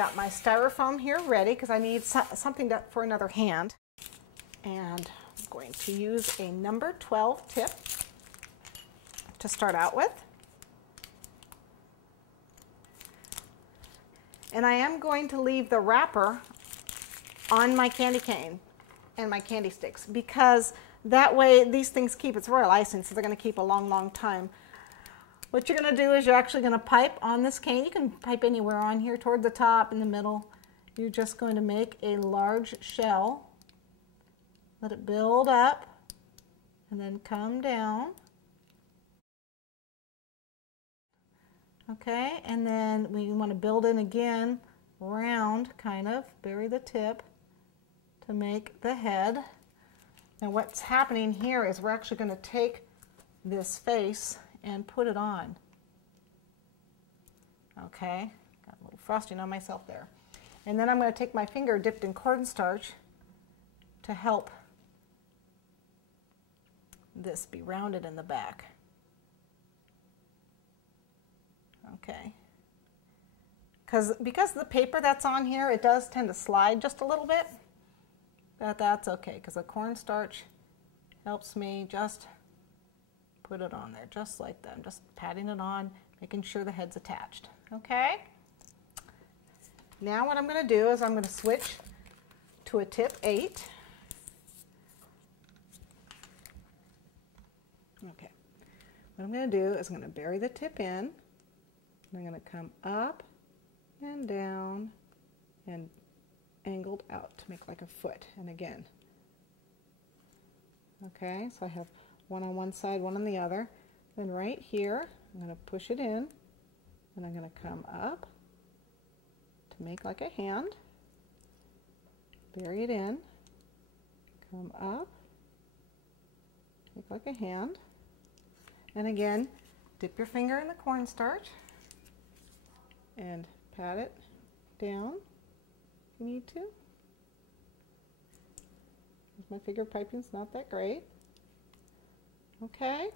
got my styrofoam here ready because I need something for another hand. And I'm going to use a number 12 tip to start out with. And I am going to leave the wrapper on my candy cane and my candy sticks because that way these things keep, it's royal icing, so they're going to keep a long, long time. What you're going to do is you're actually going to pipe on this cane. You can pipe anywhere on here, toward the top, in the middle. You're just going to make a large shell. Let it build up and then come down. Okay, and then we want to build in again, round kind of, bury the tip to make the head. Now what's happening here is we're actually going to take this face and put it on. Okay, got a little frosting on myself there. And then I'm going to take my finger dipped in cornstarch to help this be rounded in the back. Okay, because the paper that's on here, it does tend to slide just a little bit, but that's okay because the cornstarch helps me just put it on there just like that. I'm just patting it on, making sure the head's attached. Okay, now what I'm going to do is I'm going to switch to a tip 8. Okay, what I'm going to do is I'm going to bury the tip in. I'm going to come up and down and angled out to make like a foot. And again, okay, so I have one on one side, one on the other. Then right here, I'm going to push it in and I'm going to come up to make like a hand, bury it in, come up, make like a hand, and again, dip your finger in the cornstarch and pat it down if you need to. My finger piping's not that great. Okay.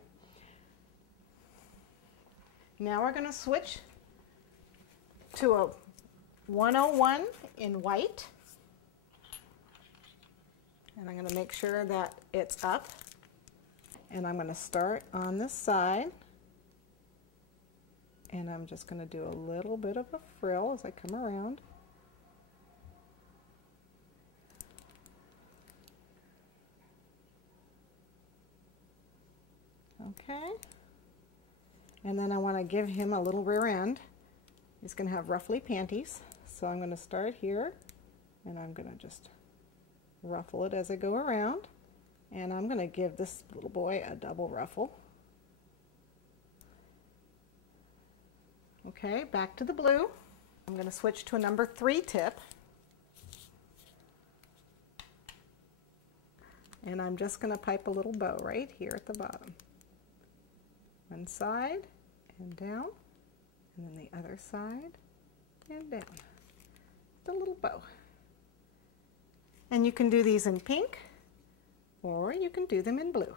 Now we're going to switch to a 101 in white. And I'm going to make sure that it's up. And I'm going to start on this side. And I'm just going to do a little bit of a frill as I come around. Okay. And then I want to give him a little rear end. He's going to have ruffly panties. So I'm going to start here and I'm going to just ruffle it as I go around. And I'm going to give this little boy a double ruffle. Okay, back to the blue. I'm going to switch to a number 3 tip. And I'm just going to pipe a little bow right here at the bottom. One side and down, and then the other side and down. Just a little bow. And you can do these in pink, or you can do them in blue.